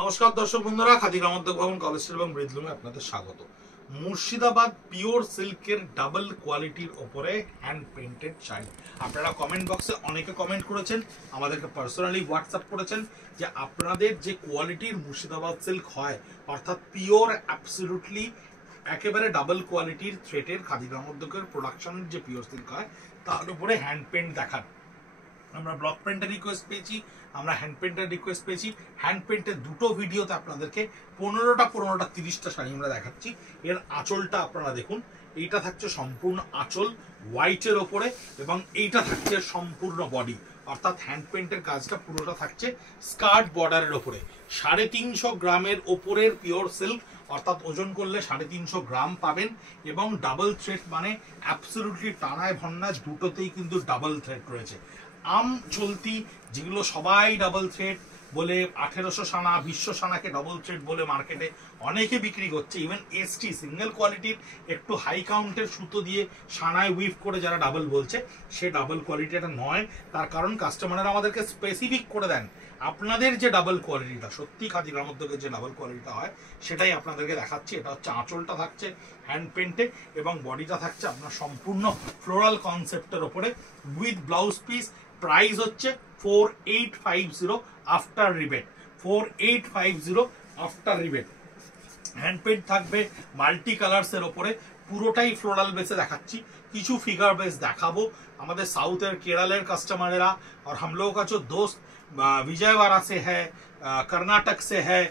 নমস্কার দর্শক বন্ধুরা, খাদি গ্রামোদ্যোগ ভবন কলেজ এবং ব্রিজলুমে আপনাদের স্বাগত। মুর্শিদাবাদ পিওর সিল্কের ডাবল কোয়ালিটির ওপরে হ্যান্ড প্রিন্টেড শাড়ি। আপনারা কমেন্ট বক্সে অনেকে কমেন্ট করেছেন, আমাদেরকে পার্সোনালি হোয়াটসঅ্যাপ করেছেন যে আপনাদের যে কোয়ালিটির মুর্শিদাবাদ সিল্ক হয়, অর্থাৎ পিওর অ্যাবসলিউটলি একেবারে ডাবল কোয়ালিটির থ্রেটের খাদি গ্রামোদ্যোগের প্রোডাকশনের যে পিওর সিল্ক হয় তার উপরে হ্যান্ড পেন্ট দেখান। আমরা ব্লক প্রিন্টের রিকোয়েস্ট পেয়েছি, আমরা হ্যান্ড পেন্টের রিকোয়েস্ট পেয়েছি। হ্যান্ড পেন্টের দুটো ভিডিওতে আপনাদেরকে 15টা 30টা শাড়ি আমরা দেখাচ্ছি। এর আঁচলটা আপনারা দেখুন, এইটা থাকছে সম্পূর্ণ আঁচল হোয়াইটের ওপরে এবং এইটা থাকছে সম্পূর্ণ বডি, অর্থাৎ হ্যান্ড পেন্টের কাজটা পুরোটা থাকছে স্কার্ট বর্ডারের ওপরে। 350 গ্রামের ওপরের পিওর সিল্ক, অর্থাৎ ওজন করলে 350 গ্রাম পাবেন এবং ডাবল থ্রেড, মানে অ্যাবসলিউটলি টানায় ভন্না দুটোতেই কিন্তু ডাবল থ্রেড রয়েছে। আম চলতি যেগুলো সবাই ডাবল থ্রেড বলে 1800 সানা 2000 সানাকে ডাবল থ্রেড বলে মার্কেটে অনেকে বিক্রি করছে। ইভেন এসটি সিঙ্গেল কোয়ালিটির একটু হাই কাউন্টের সুতো দিয়ে সানায় উইভ করে যারা ডাবল বলছে, সে ডাবল কোয়ালিটিটা নয়। তার কারণ কাস্টমাররা আমাদেরকে স্পেসিফিক করে দেন আপনাদের যে ডাবল কোয়ালিটিটা, সত্যি খাদি গ্রামোদ্যোগের যে ডাবল কোয়ালিটিটা হয় সেটাই আপনাদেরকে দেখাচ্ছি। এটা হচ্ছে আঁচলটা থাকছে হ্যান্ড পেন্টে এবং বডিটা থাকছে আপনার সম্পূর্ণ ফ্লোরাল কনসেপ্টের ওপরে উইথ ব্লাউজ পিস। প্রাইস হচ্ছে 4850 after rebate, 4850 after rebate. Hand paint থাকবে মাল্টি কালার্স এর ওপরে, পুরোটাই ফ্লোরাল বেসে দেখাচ্ছি, কিছু ফিগার বেস দেখাবো। আমাদের সাউথের কেরলের কাস্টমারেরা और हम लोगों का जो दोस्त विजयवाड़ा से है, कर्नाटक से है,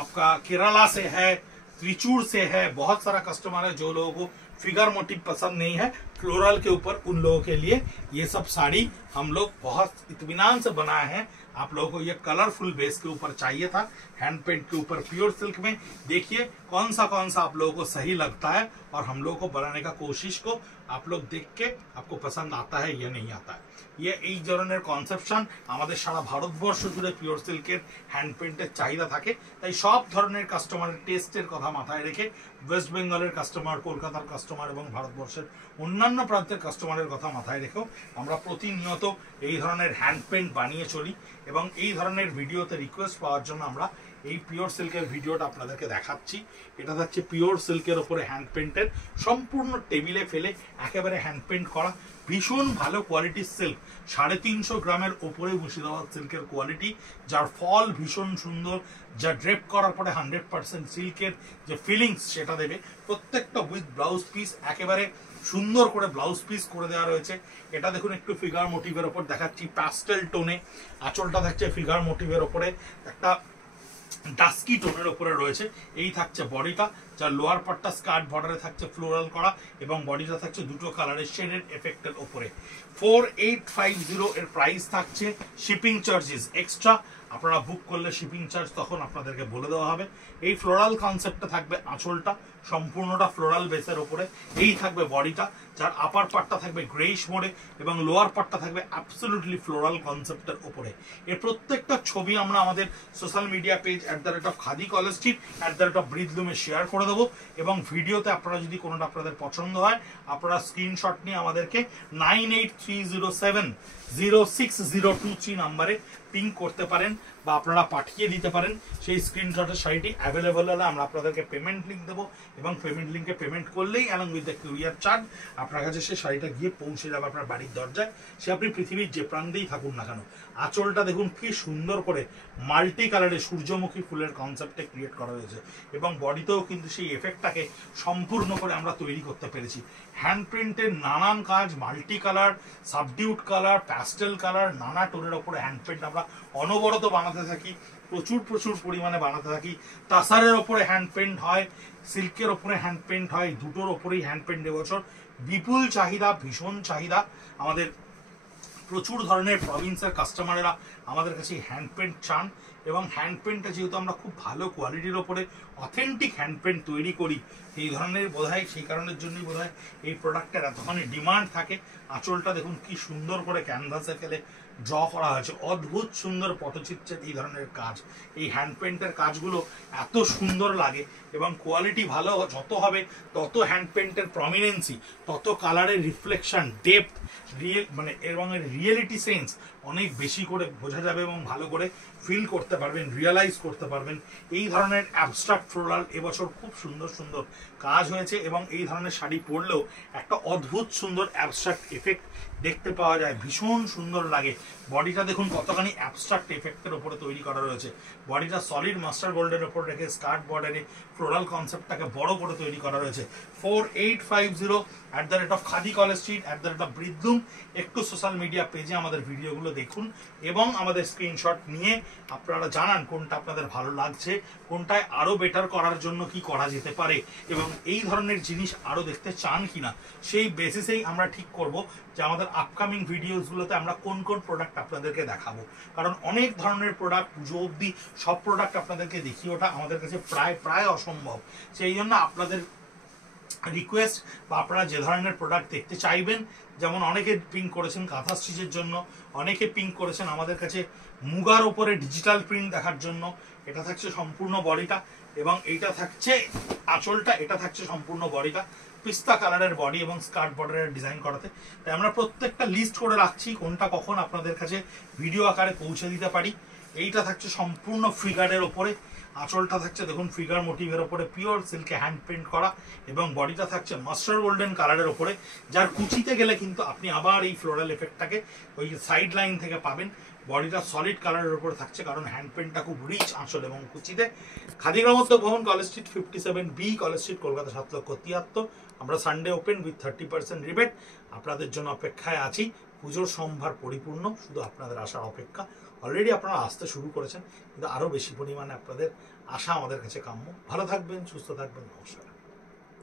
आपका केरला से है, त्रिचूर से है, बहुत सारा कस्टमर है जो लोगों को फिगर मोटिव पसंद नहीं है फ्लोरल के ऊपर, उन लोगों के लिए ये सब साड़ी हम लोग बहुत इत्मीनान से बनाए हैं। आप लोगों को ये कलरफुल बेस के ऊपर चाहिए था, हैंड पेंट के ऊपर प्योर सिल्क में। देखिए कौन सा आप लोगों को सही लगता है और हम लोगों को बनाने का कोशिश को आप लोग देख के आपको पसंद आता है या नहीं आता है। ये এই ধরনের কনসেপশন আমাদের সারা ভারতবর্ষ জুড়ে পিওর সিল্কের হ্যান্ড পেন্টের চাহিদা থাকে, তাই সব ধরনের কাস্টমারের টেস্টের কথা মাথায় রেখে ওয়েস্ট বেঙ্গলের কাস্টমার, কলকাতার কাস্টমার এবং ভারতবর্ষের অন্যান্য প্রান্তের কাস্টমারের কথা মাথায় রেখেও আমরা প্রতিনিয়ত এই ধরনের হ্যান্ড পেন্ট বানিয়ে চলি এবং এই ধরনের ভিডিওতে রিকোয়েস্ট পাওয়ার জন্য আমরা এই পিওর সিল্কের ভিডিওটা আপনাদেরকে দেখাচ্ছি। এটা হচ্ছে পিওর সিল্কের ওপরে হ্যান্ড পেন্টের, সম্পূর্ণ টেবিলে ফেলে একেবারে হ্যান্ড পেন্ট করা, ভীষণ ভালো কোয়ালিটির সিল্ক। 350 গ্রামের ওপরে মুর্শিদাবাদ সিল্কের কোয়ালিটি, যার ফল ভীষণ সুন্দর, যা ড্রেপ করার পরে 100% সিল্কের যে ফিলিংস সেটা দেবে। প্রত্যেকটা উইথ ব্লাউজ পিস, একেবারে সুন্দর করে ব্লাউজ পিস করে দেওয়া রয়েছে। এটা দেখুন একটু ফিগার মোটিভের ওপর দেখাচ্ছি, প্যাস্টেল টোনে। আঁচলটা থাকছে ফিগার মোটিভের ওপরে, একটা ডাস্কি টোনের উপরে রয়েছে। এই থাকছে বডিটা, যার লোয়ার পার্টটা স্কার্ট বর্ডারে থাকছে ফ্লোরাল করা এবং বডিটা থাকছে দুটো কালারের শেডেড এফেক্টের উপরে। 4850 এর প্রাইস থাকছে। শিপিং চার্জেস এক্সট্রা, আপনারা বুক করলে শিপিং চার্জ তখন আপনাদেরকে বলে দেওয়া হবে। এই ফ্লোরাল কনসেপ্টটা থাকবে আঁচলটা সম্পূর্ণটা ফ্লোরাল বেসের উপরে, এই থাকবে বডিটা, যার আপার পার্টটা থাকবে গ্রেইশ মোডে এবং লোয়ার পার্টটা থাকবে অ্যাবসলিউটলি ফ্লোরাল কনসেপ্টের উপরে। এর প্রত্যেকটা ছবি আমরা আমাদের social media page @Khadi college street @ব্রিজলুমে শেয়ার করে দেবো এবং ভিডিওতে আপনারা যদি কোনোটা আপনাদের পছন্দ হয় আপনারা স্ক্রিনশট নিয়ে আমাদেরকে 9830706023 নাম্বারে পিং করতে পারেন বা আপনারা পাঠিয়ে দিতে পারেন। সেই স্ক্রিনশটের শাড়িটি অ্যাভেলেবল হলে আমরা আপনাদেরকে পেমেন্ট লিঙ্ক দেবো এবং পেমেন্ট লিঙ্কে পেমেন্ট করলেই along with the courier charge আপনার কাছে সে শাড়িটা গিয়ে পৌঁছে যাবে আপনার বাড়ির দরজায়, সে আপনি পৃথিবীর যে প্রান্তেই থাকুন না কেন। আঁচলটা দেখুন কি সুন্দর করে মাল্টি কালারে সূর্যমুখী ফুলের কনসেপ্টে ক্রিয়েট করা হয়েছে এবং বডিতেও কিন্তু সেই এফেক্টটাকে সম্পূর্ণ করে আমরা তৈরি করতে পেরেছি। হ্যান্ড প্রিন্টের নানান কাজ, multi colour, subdued colour, pastel colour, নানা টোনের ওপরে হ্যান্ড প্রিন্ট আমরা অনবরত বানাতে থাকি, প্রচুর পরিমাণে বানাতে থাকি। তাসারের ওপরে হ্যান্ড পেন্ট হয়, সিল্কের ওপরে হ্যান্ড পেন্ট হয়, দুটোর ওপরেই হ্যান্ড পেন্ট এবছর বিপুল চাহিদা, ভীষণ চাহিদা। আমাদের প্রচুর ধরনের প্রভিন্সের কাস্টমারেরা আমাদের কাছে হ্যান্ড পেন্ট চান এবং হ্যান্ড পেন্টটা যেহেতু আমরা খুব ভালো কোয়ালিটির ওপরে অথেন্টিক হ্যান্ড পেন্ট তৈরি করি, এই ধরনের বোধহয় সেই কারণের জন্যই বোধহয় এই প্রোডাক্টের এতখানি ডিমান্ড থাকে। আঁচলটা দেখুন কি সুন্দর করে ক্যানভাসে ফেলে ড্র করা হয়েছে, অদ্ভুত সুন্দর পটচিত্রের এই ধরনের কাজ। এই হ্যান্ড পেন্টের কাজগুলো এত সুন্দর লাগে এবং কোয়ালিটি ভালো যত হবে তত হ্যান্ড পেন্টের প্রমিনেন্সি, তত কালারের রিফ্লেকশন, ডেপথ, রিয়েল মানে এবং রিয়েলিটি সেন্স অনেক বেশি করে বোঝা যাবে এবং ভালো করে ফিল করতে পারবেন, রিয়েলাইজ করতে পারবেন। এই ধরনের অ্যাবস্ট্রাক্ট ফ্লোরাল এবছর খুব সুন্দর সুন্দর কাজ হয়েছে, এবং এই ধরনের শাড়ি পরলেও একটা অদ্ভুত সুন্দর অ্যাবস্ট্রাক্ট এফেক্ট দেখতে পাওয়া যায়, ভীষণ সুন্দর লাগে। বডিটা দেখুন কতখানি অ্যাবস্ট্রাক্ট এফেক্টের উপরে তৈরি করা রয়েছে। বডিটা সলিড মাস্টার গোল্ডের উপর রেখে স্কার্ট বর্ডারে ফ্লোরাল কনসেপ্টটাকে বড় করে তৈরি করা রয়েছে। 4850 @খাদি কলেজ স্ট্রিট @বৃদ্ধুম। একটু সোশ্যাল মিডিয়া পেজে আমাদের ভিডিওগুলো দেখুন এবং আমাদের স্ক্রিনশট নিয়ে আপনারা জানান কোনটা আপনাদের ভালো লাগছে, কোনটায় আরো বেটার করার জন্য কি করা যেতে পারে, এবং এই ধরনের জিনিস আরো দেখতে চান কিনা সেই বেসিসেই আমরা ঠিক করব যে আমাদের আপকামিং ভিডিওসগুলোতে আমরা কোন কোন প্রোডাক্ট আপনাদেরকে দেখাবো। কারণ অনেক ধরনের প্রোডাক্ট পুজো অবধি সব প্রোডাক্ট আপনাদেরকে দেখিয়ে ওঠা আমাদের কাছে প্রায় অসম্ভব। সেই জন্য আপনাদের রিকোয়েস্ট বা আপনারা যে ধরনের প্রোডাক্ট দেখতে চাইবেন, যেমন অনেকে পিঙ্ক করেছেন কাঁথা স্টিচের জন্য, অনেকে পিঙ্ক করেছেন আমাদের কাছে মুগার ওপরে ডিজিটাল প্রিন্ট দেখার জন্য। এটা থাকছে সম্পূর্ণ বডিটা, এবং এইটা থাকছে আঁচলটা, এটা থাকছে সম্পূর্ণ বডিটা পিস্তা কালারের বডি এবং স্কার্ট বর্ডারের ডিজাইন করাতে। তাই আমরা প্রত্যেকটা লিস্ট করে রাখছি কোনটা কখন আপনাদের কাছে ভিডিও আকারে পৌঁছে দিতে পারি। এইটা থাকছে সম্পূর্ণ ফিগারের ওপরে, আঁচলটা থাকছে দেখুন ফিগার মোটিভের ওপরে পিওর সিল্কে হ্যান্ড প্রিন্ট করা, এবং বডিটা থাকছে মাস্টার গোল্ডেন কালারের ওপরে, যার কুচিতে গেলে কিন্তু আপনি আবার এই ফ্লোরাল এফেক্টটাকে ওই সাইড লাইন থেকে পাবেন। বডিটা সলিড কালারের উপরে থাকছে কারণ হ্যান্ড প্রিন্টটা খুব রিচ আঁচল এবং কুচিতে। খাদি গ্রামোদ্যোগ ভবন, college street 57B, college street, Kolkata 7,73,000। আমরা সানডে ওপেন উইথ 30% রিবেট। আপনাদের জন্য অপেক্ষায় আছি। পুজোর সম্ভার পরিপূর্ণ, শুধু আপনাদের আসার অপেক্ষা। অলরেডি আপনারা আসতে শুরু করেছেন, কিন্তু আরো বেশি পরিমাণে আপনাদের আসা আমাদের কাছে কাম্য। ভালো থাকবেন, সুস্থ থাকবেন, নমস্কার।